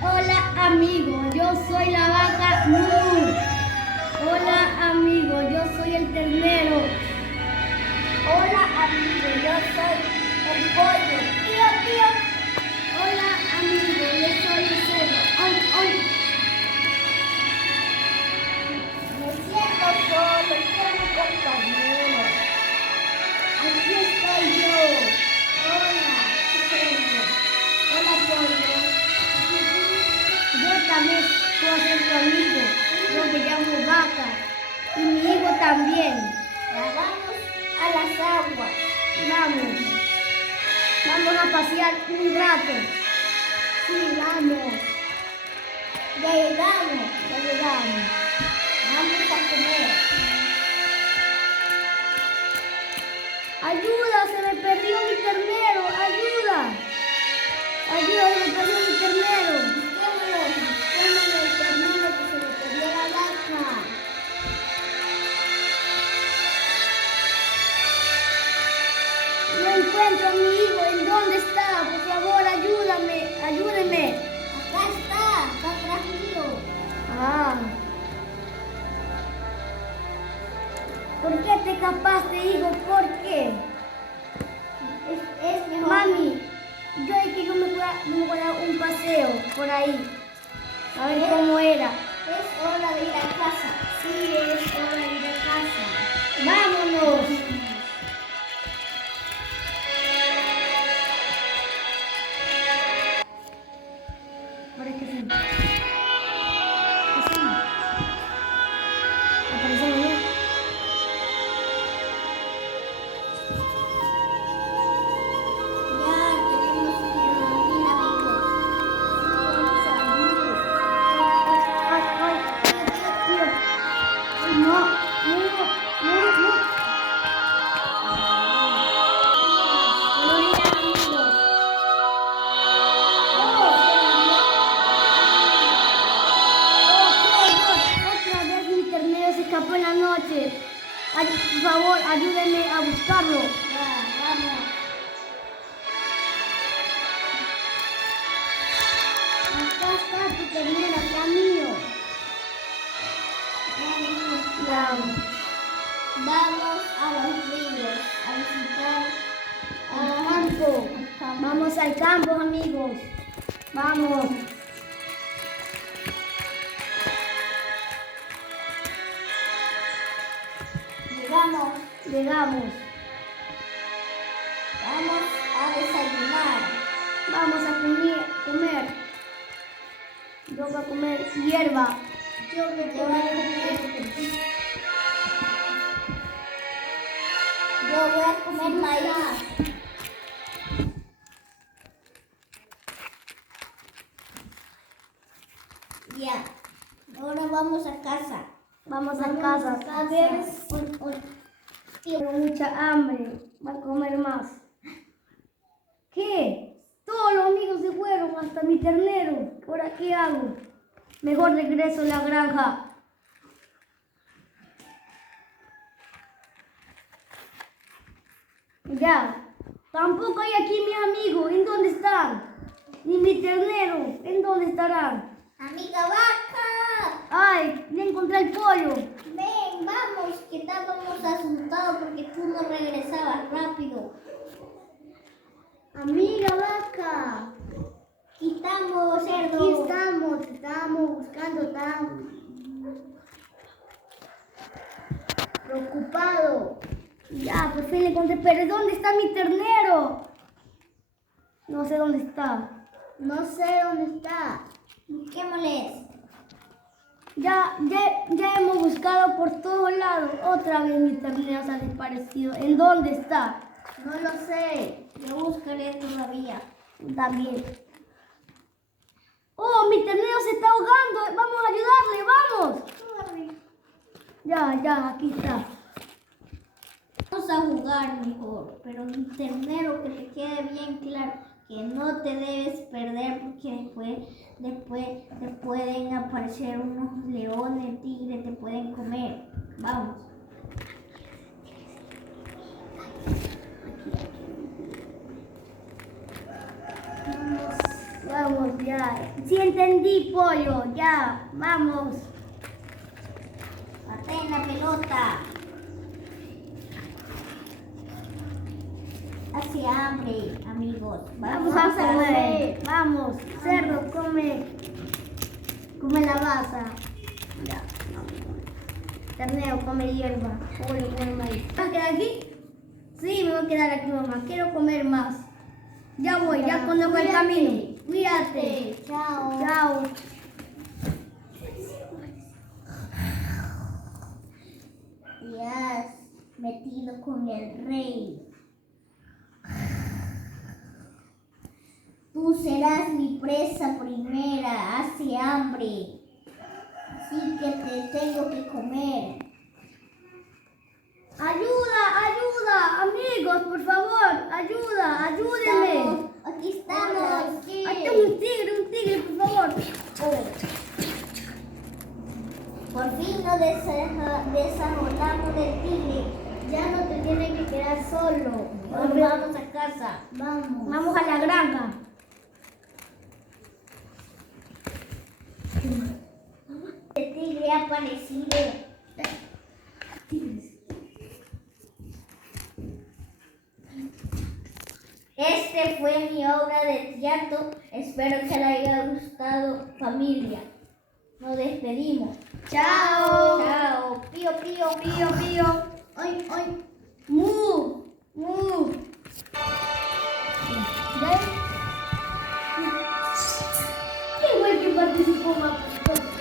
Hola amigo, yo soy la vaca Mu. Hola amigo, yo soy el ternero. Hola amigo, yo soy el pollo. Tío, tío. Hola amigo, yo soy el cerdo. ¡Ay, ay! Me siento solo, quiero mi compañero. Aquí estoy yo. Hola, cerdo. Hola, pollo. Yo también puedo ser tu amigo. Yo me llamo Vaca. Y mi hijo también. Ya vamos a las aguas. Vamos. Vamos a pasear un rato. Sí, vamos. Ya llegamos. Ya llegamos. Vamos a comer. ¡Ayuda! ¡Se me perdió mi ternero! ¡Ayuda! ¡Ayuda! ¡Se me perdió mi ternero! Busquémoslo el ternero que se le perdió la vaca. No encuentro a mi hijo. ¿En dónde está? Por favor, ayúdame. Ayúdeme. Acá está atrás mío. Ah. ¿Por qué te escapaste, hijo? ¿Por qué? Es mejor. Mami, yo es que yo me voy a dar un paseo por ahí. A ver cómo era. Es hora de ir a casa. Sí, es hora de ir a casa. ¡Vámonos! Ahora es que sí. Así. Aparecemos, ¿no? Ya tenemos mil amigos. Ay, ay, tío. Ay, no, no, no, no. Buenos días, amigos. Otra vez mi ternero se escapó en la noche. Ay, por favor, ayúdenme a buscarlo. Ya, vamos. Acá está tu ternero, acá mío. Vamos. Vamos a los ríos a visitar Al campo. Vamos al campo, amigos. Vamos. Llegamos. Llegamos. Vamos a desayunar. Vamos a comer. Yo voy a comer hierba. Yo me voy a comer. Yo voy a comer maíz. Ya. Ahora vamos a casa. Vamos a casa. A ver. Tengo mucha hambre. Voy a comer más. ¿Qué? Todos los amigos se fueron, hasta mi ternero. ¿Ahora qué hago? Mejor regreso a la granja. Ya. Tampoco hay aquí mis amigos. ¿En dónde están? Ni mi ternero. ¿En dónde estarán? Amiga vaca. Ay, ya encontré el pollo. Ven, vamos, que estábamos asustados porque tú no regresabas rápido. Amiga vaca. Aquí estamos, cerdo. Aquí estamos, te estábamos buscando tan preocupado. Ya, por fin le encontré, pero ¿dónde está mi ternero? No sé dónde está. No sé dónde está. Busquémosles. Ya hemos buscado por todos lados. Otra vez mi ternero se ha desaparecido. ¿En dónde está? No lo sé. Yo buscaré todavía. También. Oh, mi ternero se está ahogando. Vamos a ayudarle, vamos. Ya, aquí está. Vamos a jugar mejor, pero mi ternero, que te quede bien claro que no te debes perder porque después te pueden aparecer unos leones, tigres, te pueden comer. Vamos. Vamos. vamos, ya. Sí entendí, pollo, ya, vamos. Pateen la pelota. Hace hambre, amigos. Vamos a comer. Vamos, cerdo, come. Come la masa. Ya, vamos. Ternero, come hierba. Pollo, come maíz. ¿Vas a quedar aquí? Sí, me voy a quedar aquí, mamá. Quiero comer más. Ya voy, ya conozco el camino. Cuídate. Chao. Chao. Te has metido con el rey. Tú serás mi presa primera, hace hambre. Así que te tengo que comer. Ayuda, ayuda, amigos, por favor, ayuda, ayúdenme. Aquí estamos. Aquí tengo un tigre, por favor. Por fin nos desarrollamos del tigre. Ya no te tienes que quedar solo. Vamos a casa. Vamos. Vamos a la granja. El tigre ha aparecido. Este fue mi obra de teatro. Espero que le haya gustado, familia. Nos despedimos. Chao. Chao. Pío, pío, Pío, pío. Ay, ay. Mu, mu. ¿Ves? ¿Qué fue el que participó más?